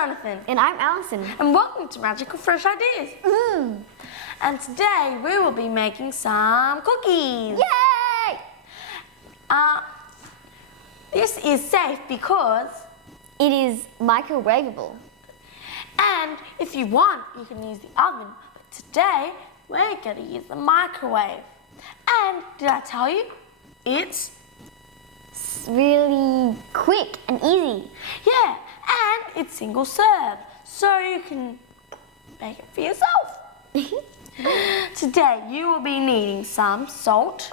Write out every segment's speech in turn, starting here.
Jonathan. And I'm Alison. And welcome to Magical Fresh Ideas. And today we will be making some cookies. Yay! This is safe because it is microwavable. And if you want, you can use the oven. But today we're going to use the microwave. And did I tell you? It's really quick and easy. Yeah, and it's single serve, so you can make it for yourself. Today you will be needing some salt,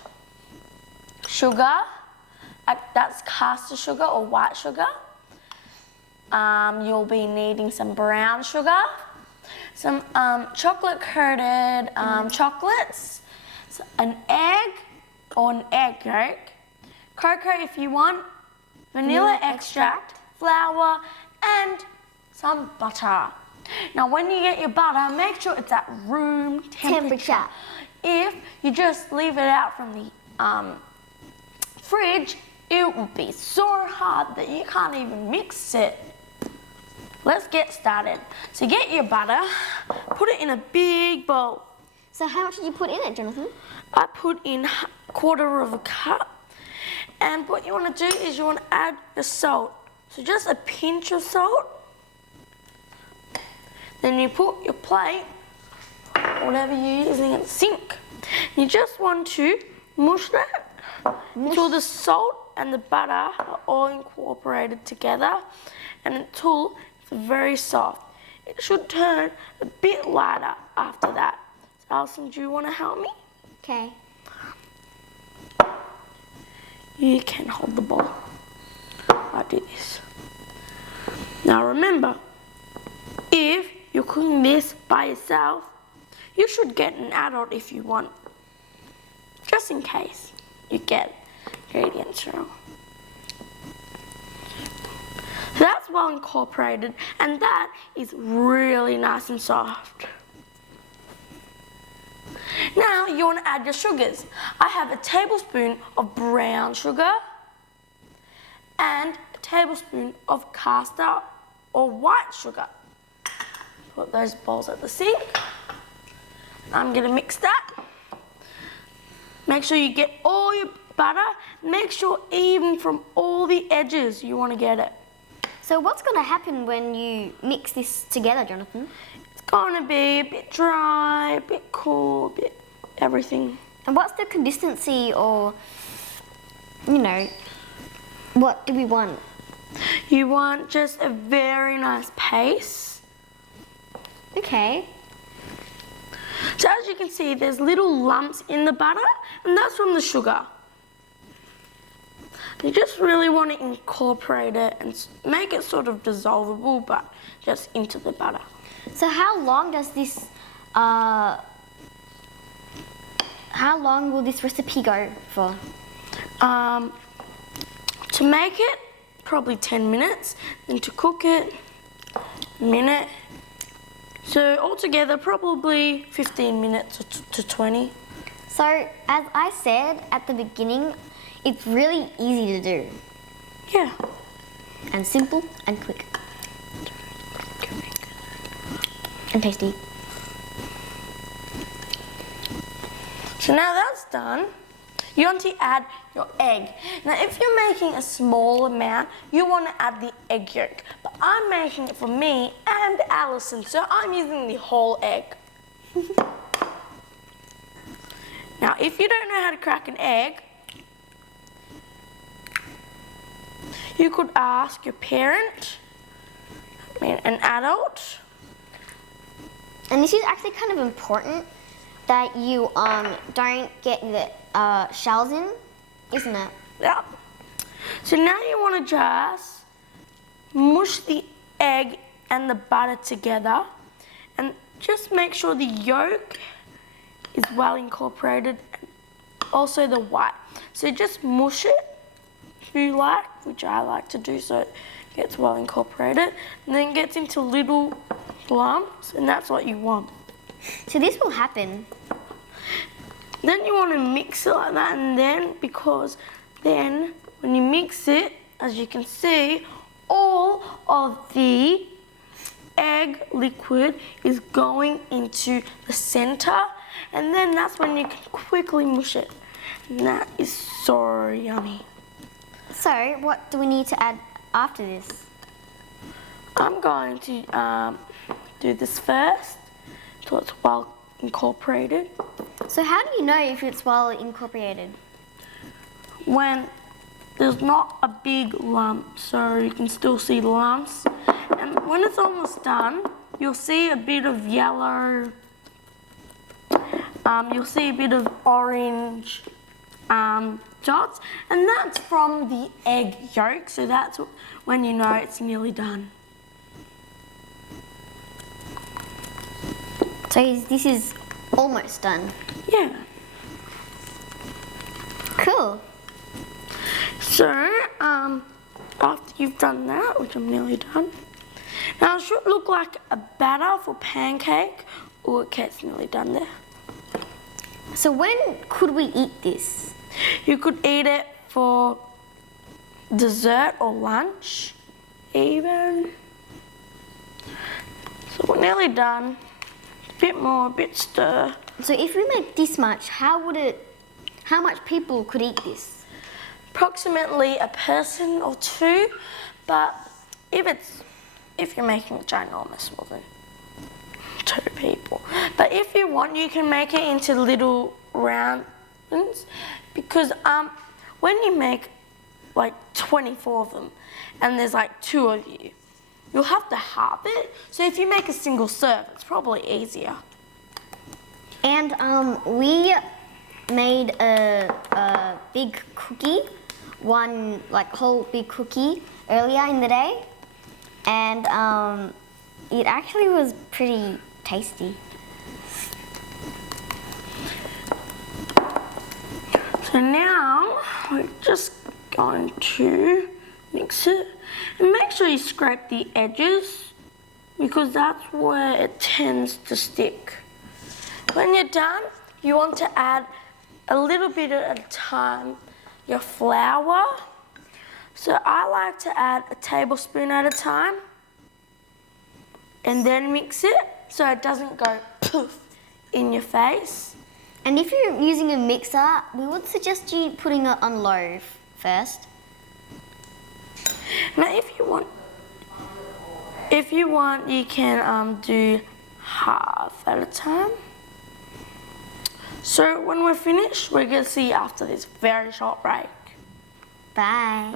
sugar, that's caster sugar or white sugar. You'll be needing some brown sugar, some chocolate coated chocolates, an egg or an egg yolk, cocoa if you want, vanilla extract, flour, and some butter. Now when you get your butter, make sure it's at room temperature. If you just leave it out from the fridge, it will be so hard that you can't even mix it. Let's get started. So get your butter, put it in a big bowl. So how much did you put in it, Jonathan? I put in a quarter of a cup. And what you want to do is you want to add the salt. So just a pinch of salt. Then you put your plate, whatever you're using at the sink. You just want to mush that until the salt and the butter are all incorporated together and until it's very soft. It should turn a bit lighter after that. So Alison, do you want to help me? Okay. You can hold the bowl. I do this. Now remember, if you're cooking this by yourself, you should get an adult if you want, just in case you get ingredients wrong. So that's well incorporated, and that is really nice and soft. Now you want to add your sugars. I have a tablespoon of brown sugar and a tablespoon of caster or white sugar. Put those bowls at the sink. I'm going to mix that. Make sure you get all your butter. Make sure even from all the edges you want to get it. So what's going to happen when you mix this together, Jonathan? It's going to be a bit dry, a bit cool, a bit everything. And what's the consistency, or, you know, what do we want? You want just a very nice paste. Okay. So as you can see, there's little lumps in the butter, and that's from the sugar. You just really want to incorporate it and make it sort of dissolvable, but just into the butter. So how long does this, how long will this recipe go for? To make it, probably 10 minutes. Then to cook it, a minute. So altogether, probably 15 minutes to 20. So, as I said at the beginning, it's really easy to do. Yeah. And simple and quick. And tasty. So now that's done, you want to add your egg. Now if you're making a small amount, you want to add the egg yolk. But I'm making it for me and Alison, so I'm using the whole egg. Now if you don't know how to crack an egg, you could ask your parent, an adult. And this is actually kind of important that you don't get the shells in, isn't it? Yeah. So now you want to just mush the egg and the butter together and just make sure the yolk is well incorporated and also the white. So just mush it if you like, which I like to do so it gets well incorporated, and then gets into little lumps, and that's what you want. So this will happen. Then you want to mix it like that, and then because then when you mix it, as you can see, all of the egg liquid is going into the center, and then that's when you can quickly mush it. And that is so yummy. So, what do we need to add after this? I'm going to do this first, so it's well incorporated. So how do you know if it's well incorporated? When there's not a big lump, so you can still see the lumps. And when it's almost done, you'll see a bit of yellow, you'll see a bit of orange dots, and that's from the egg yolk, so that's when you know it's nearly done. So this is almost done. Yeah. Cool. So, after you've done that, which I'm nearly done, now it should look like a batter for pancake. Oh, okay, it's nearly done there. So when could we eat this? You could eat it for dessert or lunch, even. So we're nearly done. A bit more, a bit stir. So if we make this much, how much people could eat this? Approximately a person or two, but if you're making it ginormous, more than 2 people. But if you want, you can make it into little rounds, because when you make like 24 of them and there's like 2 of you, you'll have to halve it. So if you make a single serve, it's probably easier. And we made a big cookie, one like whole big cookie earlier in the day, and it actually was pretty tasty. So now we're just going to mix it, and make sure you scrape the edges because that's where it tends to stick. When you're done, you want to add a little bit at a time your flour. So I like to add a tablespoon at a time and then mix it so it doesn't go poof in your face. And if you're using a mixer, we would suggest you putting it on low first. Now if you want, you can do half at a time. So when we're finished, we're going to see you after this very short break. Bye.